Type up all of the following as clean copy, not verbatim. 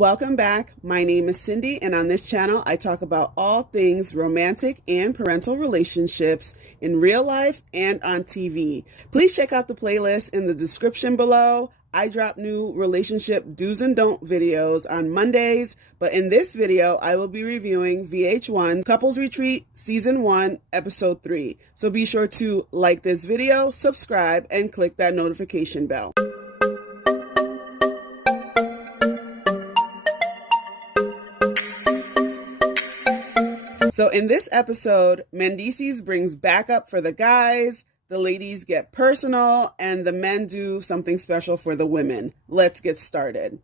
Welcome back. My name is Cindy, and on this channel, I talk about all things romantic and parental relationships in real life and on TV. Please check out the playlist in the description below. I drop new relationship do's and don't videos on Mondays, but in this video, I will be reviewing VH1's Couples Retreat Season 1, Episode 3. So be sure to like this video, subscribe, and click that notification bell. So in this episode, Mendices brings backup for the guys, the ladies get personal, and the men do something special for the women. Let's get started.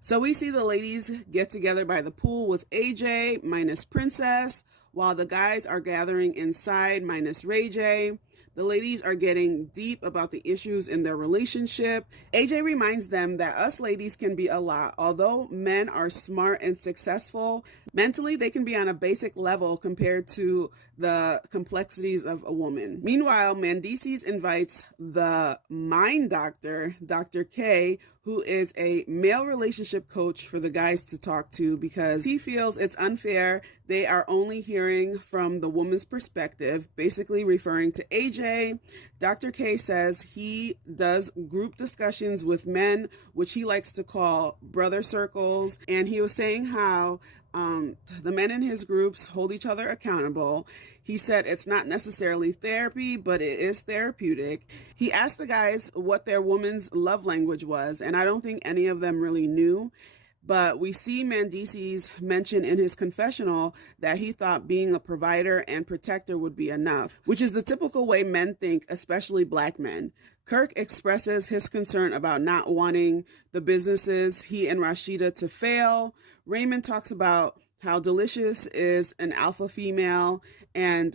So we see the ladies get together by the pool with AJ minus Princess, while the guys are gathering inside minus Ray J. The ladies are getting deep about the issues in their relationship. AJ reminds them that us ladies can be a lot. Although men are smart and successful, mentally they can be on a basic level compared to the complexities of a woman. Meanwhile, Mendices invites the mind doctor, Dr. K, who is a male relationship coach for the guys to talk to because he feels it's unfair. They are only hearing from the woman's perspective, basically referring to AJ. Dr. K says he does group discussions with men, which he likes to call brother circles. And he was saying how the men in his groups hold each other accountable. He said it's not necessarily therapy, but it is therapeutic. He asked the guys what their woman's love language was, and I don't think any of them really knew. But we see Mendices mention in his confessional that he thought being a provider and protector would be enough, which is the typical way men think, especially black men. Kirk expresses his concern about not wanting the businesses he and Rasheda to fail. Raymond talks about how Deelishis is an alpha female and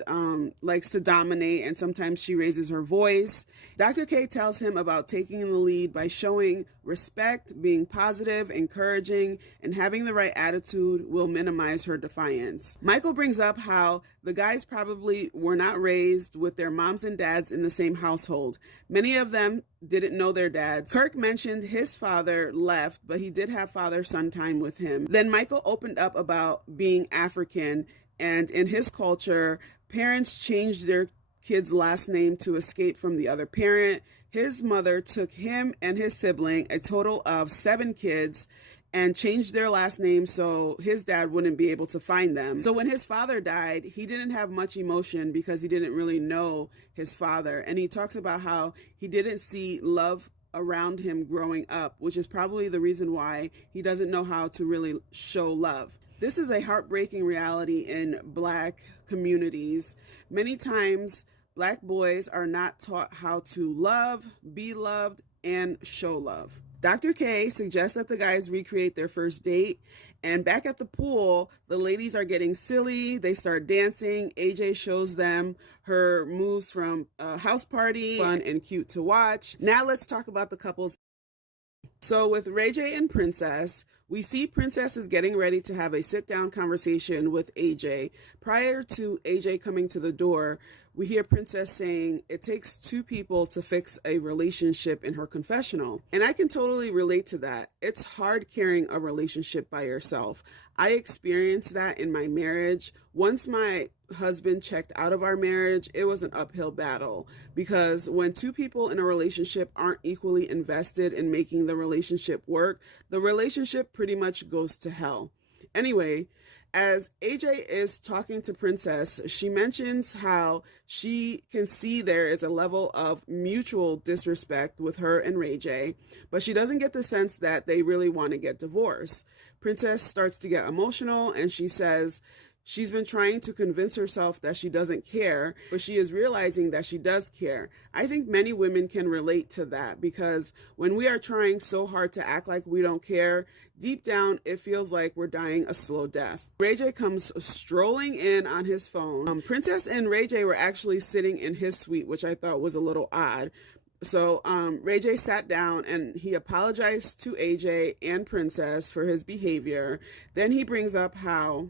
likes to dominate, and sometimes she raises her voice. Dr. K tells him about taking the lead by showing respect, being positive, encouraging, and having the right attitude will minimize her defiance. Michael brings up how the guys probably were not raised with their moms and dads in the same household. Many of them didn't know their dads. Kirk mentioned his father left, but he did have father-son time with him. Then Michael opened up about being African, and in his culture, parents changed their kid's last name to escape from the other parent. His mother took him and his sibling, a total of 7 kids, and changed their last name so his dad wouldn't be able to find them. So when his father died, he didn't have much emotion because he didn't really know his father. And he talks about how he didn't see love around him growing up, which is probably the reason why he doesn't know how to really show love. This is a heartbreaking reality in black communities. Many times, black boys are not taught how to love, be loved, and show love. Dr. K suggests that the guys recreate their first date, and back at the pool, the ladies are getting silly. They start dancing. AJ shows them her moves from a house party, fun and cute to watch. Now let's talk about the couples. So with Ray J and Princess, we see Princess is getting ready to have a sit-down conversation with AJ. Prior to AJ coming to the door, we hear Princess saying it takes 2 people to fix a relationship in her confessional. And I can totally relate to that. It's hard carrying a relationship by yourself. I experienced that in my marriage. Once my husband checked out of our marriage, it was an uphill battle because when 2 people in a relationship aren't equally invested in making the relationship work, the relationship pretty much goes to hell. Anyway, as AJ is talking to Princess, she mentions how she can see there is a level of mutual disrespect with her and Ray J, but she doesn't get the sense that they really want to get divorced. Princess starts to get emotional and she says she's been trying to convince herself that she doesn't care, but she is realizing that she does care. I think many women can relate to that because when we are trying so hard to act like we don't care, deep down, it feels like we're dying a slow death. Ray J comes strolling in on his phone. Princess and Ray J were actually sitting in his suite, which I thought was a little odd. So Ray J sat down and he apologized to AJ and Princess for his behavior. Then he brings up how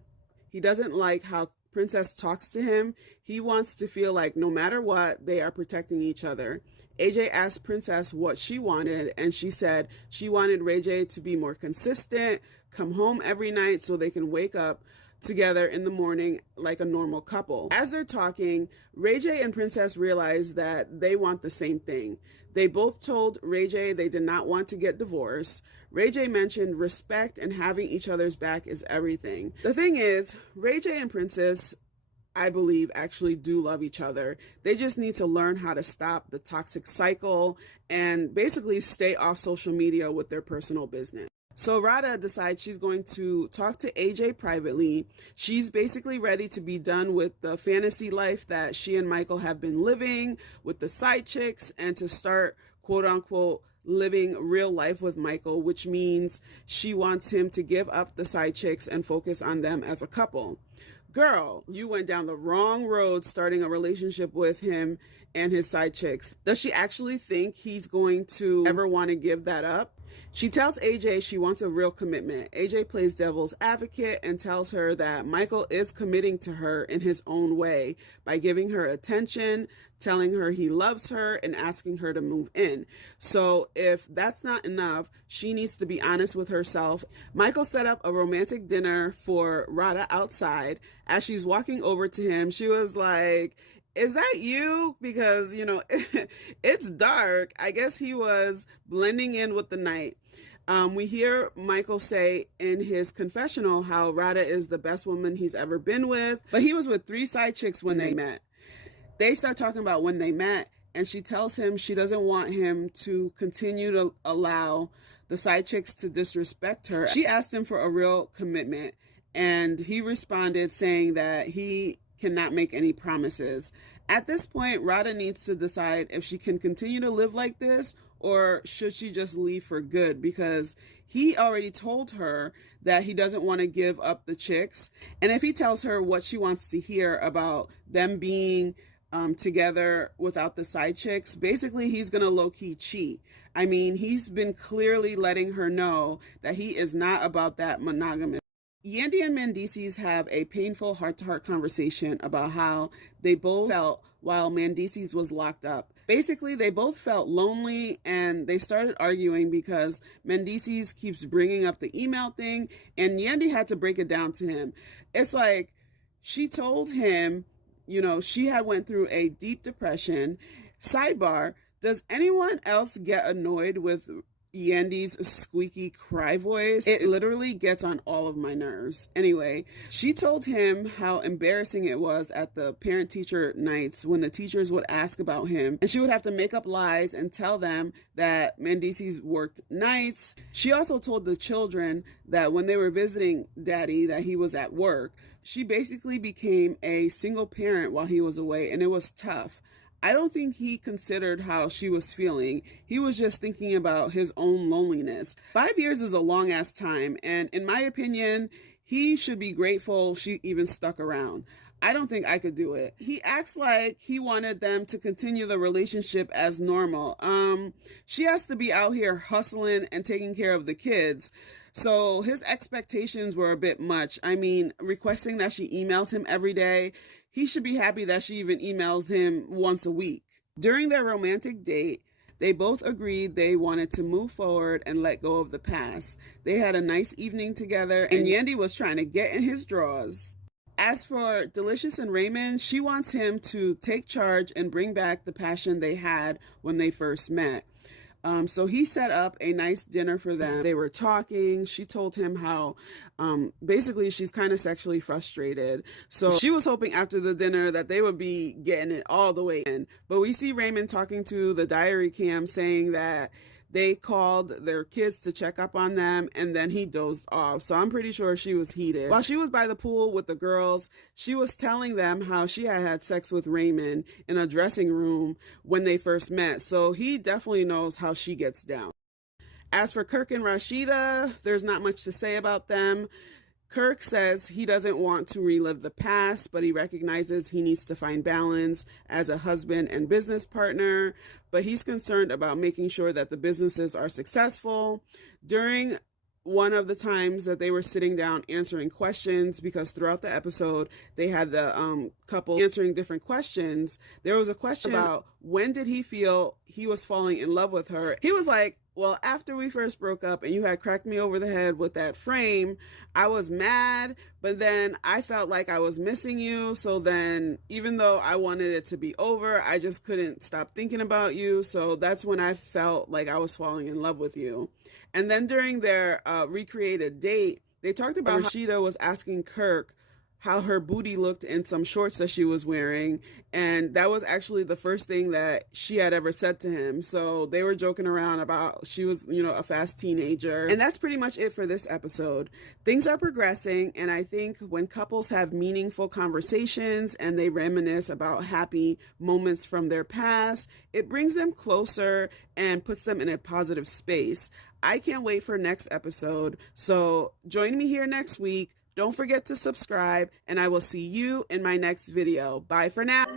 he doesn't like how Princess talks to him, he wants to feel like no matter what, they are protecting each other. AJ asked Princess what she wanted, and she said she wanted Ray J to be more consistent, come home every night so they can wake up together in the morning like a normal couple. As they're talking, Ray J and Princess realize that they want the same thing. They both told Ray J they did not want to get divorced. Ray J mentioned respect and having each other's back is everything. The thing is, Ray J and Princess, I believe, actually do love each other. They just need to learn how to stop the toxic cycle and basically stay off social media with their personal business. So Rada decides she's going to talk to AJ privately. She's basically ready to be done with the fantasy life that she and Michael have been living with the side chicks and to start, quote unquote, living real life with Michael, which means she wants him to give up the side chicks and focus on them as a couple. Girl, you went down the wrong road starting a relationship with him and his side chicks. Does she actually think he's going to ever want to give that up? She tells AJ she wants a real commitment. AJ plays devil's advocate and tells her that Michael is committing to her in his own way by giving her attention, telling her he loves her, and asking her to move in. So if that's not enough, she needs to be honest with herself. Michael set up a romantic dinner for Rada outside. As she's walking over to him, she was like, "Is that you?" Because, it's dark. I guess he was blending in with the night. We hear Michael say in his confessional how Rada is the best woman he's ever been with, but he was with 3 side chicks when they met. They start talking about when they met, and she tells him she doesn't want him to continue to allow the side chicks to disrespect her. She asked him for a real commitment, and he responded saying that he cannot make any promises. At this point, Rada needs to decide if she can continue to live like this or should she just leave for good, because he already told her that he doesn't want to give up the chicks. And if he tells her what she wants to hear about them being together without the side chicks, basically he's gonna low-key cheat. I mean, he's been clearly letting her know that he is not about that monogamous. Yandy and Meddy have a painful heart-to-heart conversation about how they both felt while Meddy was locked up. Basically, they both felt lonely, and they started arguing because Meddy keeps bringing up the email thing, and Yandy had to break it down to him. It's like she told him, she had went through a deep depression. Sidebar, does anyone else get annoyed with Yandy's squeaky cry voice? It literally gets on all of my nerves. Anyway, she told him how embarrassing it was at the parent-teacher nights when the teachers would ask about him, and she would have to make up lies and tell them that Meddy worked nights. She also told the children that when they were visiting Daddy that he was at work. She basically became a single parent while he was away, and it was tough. I don't think he considered how she was feeling. He was just thinking about his own loneliness. 5 years is a long ass time, and in my opinion, he should be grateful she even stuck around. I don't think I could do it. He acts like he wanted them to continue the relationship as normal. She has to be out here hustling and taking care of the kids. So his expectations were a bit much. I mean, requesting that she emails him every day. He should be happy that she even emails him once a week. During their romantic date, they both agreed they wanted to move forward and let go of the past. They had a nice evening together, and Yandy was trying to get in his drawers. As for Deelishis and Raymond, she wants him to take charge and bring back the passion they had when they first met. So he set up a nice dinner for them. They were talking. She told him how basically she's kind of sexually frustrated. So she was hoping after the dinner that they would be getting it all the way in. But we see Raymond talking to the diary cam saying that they called their kids to check up on them, and then he dozed off. So I'm pretty sure she was heated. While she was by the pool with the girls, she was telling them how she had had sex with Raymond in a dressing room when they first met. So he definitely knows how she gets down. As for Kirk and Rasheda, there's not much to say about them. Kirk says he doesn't want to relive the past, but he recognizes he needs to find balance as a husband and business partner, but he's concerned about making sure that the businesses are successful. During one of the times that they were sitting down answering questions, because throughout the episode they had the couple answering different questions, there was a question about when did he feel he was falling in love with her. He was like, well, after we first broke up and you had cracked me over the head with that frame, I was mad, but then I felt like I was missing you. So then even though I wanted it to be over, I just couldn't stop thinking about you. So that's when I felt like I was falling in love with you. And then during their recreated date, they talked about how Rasheda was asking Kirk how her booty looked in some shorts that she was wearing, and that was actually the first thing that she had ever said to him. So they were joking around about she was, a fast teenager. And that's pretty much it for this episode. Things are progressing, and I think when couples have meaningful conversations and they reminisce about happy moments from their past, it brings them closer and puts them in a positive space. I can't wait for next episode, so join me here next week. Don't forget to subscribe, and I will see you in my next video. Bye for now.